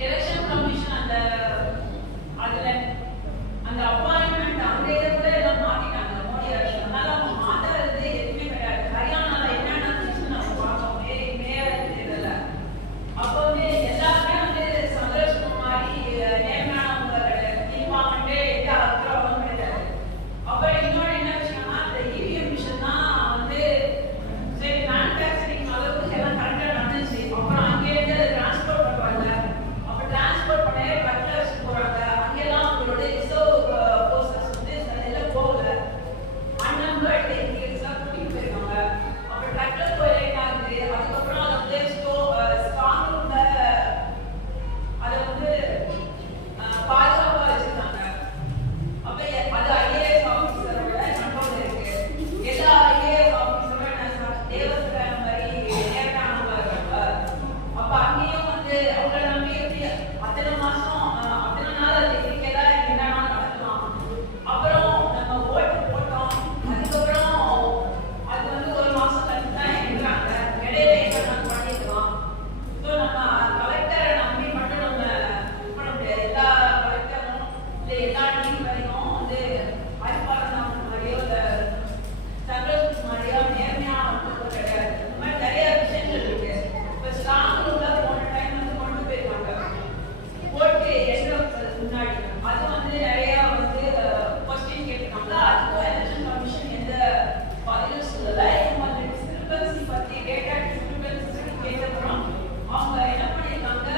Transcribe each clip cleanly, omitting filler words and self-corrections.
Election commission அதுல அந்த appointment அந்த இதை கூட எல்லாம் மாத்திட்டாங்க மோடி அரசு. அதனால அவங்க மாத்துறது எதுவுமே கிடையாது. ஹரியானால என்னென்ன நம்ம பார்த்தோம் மேயர் இதுல அப்போ வந்து எல்லாருமே வந்து சந்திரசேகர் மாதிரி நேர்மையானவங்க தீர்மானே எந்த அர்த்தம் கிடையாது. அப்புறம் இன்னொன்று என்ன விஷயம்னா அந்த இவிஎம் மிஷின் தான் வந்து சரி மேனுஃபேக்சரிங் அளவுக்கு எல்லாம் கரெக்டாக நடந்துச்சு. அப்புறம் அங்கேருந்து அதை டிரான்ஸ்போர்ட் பண்ணுறாங்க. அப்போ டிரான்ஸ்போர்ட் பண்ண ட்ரக்கில் வச்சு போகிறாங்க. அங்கெல்லாம் அவங்களோட ரிசர்வ் ஃபோர்ஸஸ் வந்து அதெல்லாம் போகல. அன்னம்பர்ட் டெக்னிக்ஸ்லாம் கூட்டிகிட்டு போயிருக்காங்க. அப்போ ட்ரக்கில் போய் லேட் ஆகுது. அதுக்கப்புறம் அதை வந்து ஸ்ட்ராங் ரூமில் அதை வந்து பாதுகாப்பாக வச்சுருக்காங்க. அப்போ அது ஐஏஎஸ் ஆஃபீஸரோட கண்ட்ரோல் இருக்கு. எல்லா ஐஏஎஸ் ஆஃபீஸரும் என்ன தேவஸ்தான மாதிரி நேர்மையானவங்க இருக்காங்க. அப்போ அங்கேயும் வந்து அவங்கள நம்பி எப்படி அத்தனை மாதம் அத்தனை நாள் அது டெக்னிக்கலா என்னன்னா நடக்கலாம். அப்புறம் நம்ம ஓட்டு போட்டோம். அதுக்கப்புறம் அது வந்து ஒரு மாதம் கழிச்சு தான் எடுக்கிறாங்க. இடையில என்ன பண்ணிக்கலாம். ஸோ நம்ம கலெக்டரை நம்பி மட்டும் நம்ம இது பண்ண முடியாது. எல்லா கலெக்டரும் இல்லை எல்லா நீதிபதியும் வந்து அறிவாளர் மாதிரியோ இல்லை சந்திரசேகர் மாதிரியோ நேர்மையான கிடையாது. இந்த மாதிரி நிறைய விஷயங்கள் இருக்கு. இப்போ ஸ்ட்ராங் ரூம்ல போன டைம் வந்து கொண்டு போயிருக்காங்க ஓட்டு எண்ணுறதுக்கு முன்னாடி. அது வந்து நிறைய வந்து கொஸ்டின் கேட்டிருக்காங்க. அதுக்கும் எலெக்ஷன் கமிஷன் எந்த பதிலும் சொல்லலை. இவங்க அந்த டிஸ்கிரிபன்சி பற்றி டேட்டா டிஸ்கிரிபன்சி கேட்டப்புறம் அவங்க என்ன பண்ணியிருக்காங்க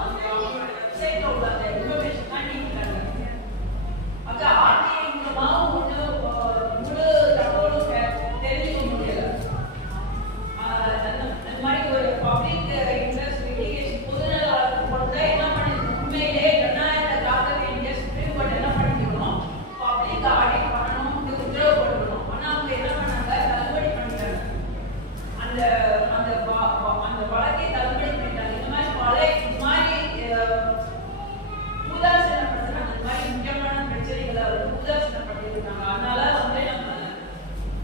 அவங்களோட வெப்சைட்ல உள்ள அந்த இன்ஃபர்மேஷன் தான் நீக்கிட்டாங்க. அது ஆர்டிஐ மூலமாகவும் ஒன்று முழு தகவலும் தெரிஞ்சுக்க முடியல. அந்த மாதிரி ஒரு பப்ளிக் இன்ட்ரெஸ்ட் லிட்டிகேஷன் பொதுநல வழக்கு போட்டு என்ன பண்ணிருக்கோம். உண்மையிலே ஜனநாயகத்தை காக்க வேண்டிய சுப்ரீம் கோர்ட் என்ன பண்ணிக்கணும், பப்ளிக் ஆடிட் பண்ணணும், உத்தரவு போடணும். ஆனால் அவங்க என்ன பண்ணாங்க, தள்ளுபடி பண்ணிட்டாங்க. அந்த அந்த அந்த வழக்கை தள்ளுபடி பண்ணிட்டாங்க. இந்த மாதிரி உதாசீனப்படுத்துறாங்க. இந்த மாதிரி முக்கியமான பிரச்சனைகளை உதாசீனப்படுத்திருக்காங்க. அதனால வந்து நம்ம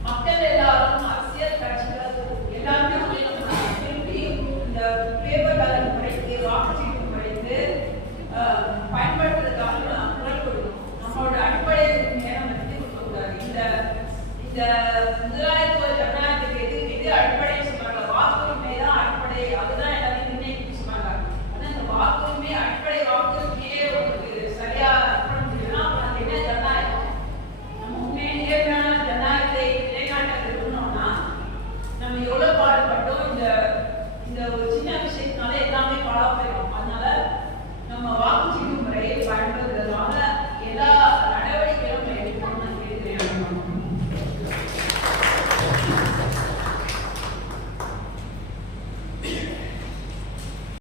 மக்கள் எல்லாரும் அரசியல் கட்சிகள் எல்லாருமே வந்து நம்ம திரும்பி இந்த பேப்பர் பேலட் முறைக்கு வாக்குச்சீட்டு முறைக்கு பயன்படுத்துறதுக்காக நம்ம குரல் கொடுக்கணும். நம்மளோட அடிப்படை நேரம் வந்து கொடுக்கக்கூடாது. இந்த முதலாளித்துவ ஜனநாயகத்துக்கு எது அடிப்படைன்னு சொல்றாங்க. வாக்குரிமை தான் அடிப்படை. அதுதான் எல்லாத்தையும் நிர்ணயிக்க சொன்னாங்க. ஆனால் இந்த வாக்குரிமை அடிப்படை வாக்குரிமையே உங்களுக்கு சரியா பண்ண முடியும்னா அப்புறம் என்ன ஜனநாயகம்? நம்ம உண்மையை நேர்மையான ஜனநாயகத்தை நிலைநாட்ட விரும்பணும்னா நம்ம எவ்வளோ பாடுபட்டோம். இந்த ஒரு சின்ன விஷயத்தினால எல்லாமே ஃபாலோ பண்ணிடும். அதனால நம்ம வாக்குச்சீட்டு முறையை பயன்படுத்துறதுனால எல்லா நடவடிக்கைகளும் எடுக்கணும்னு நான் கேட்கிறேன்.